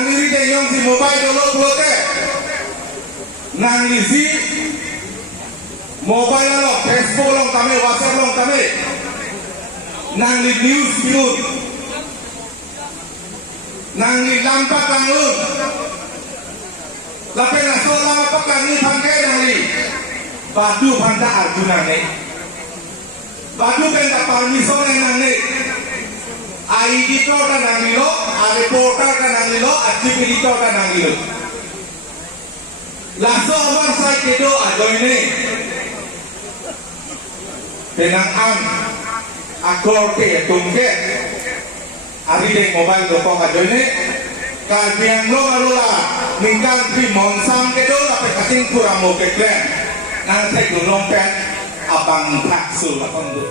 nang iri de yong si mobile dolo bloke nang isi mobile lo Facebook long kami WhatsApp long kami nang li news binut nang li lampak langun lapen aso lama pekan ni pangke nang li batu panda Arjuna ni batu penda permission nang ni ID to ta nang li lo reporter ta nang li lo activity to ta nang li lo laso amar sai kedo adoi ni tenang am akor ke tungke ari de mobile do ko adoi ni kalbiang lo alula minggal pri monsam kedo la pe kating kuramo ke kren nang te gunong pe abang taksul apang do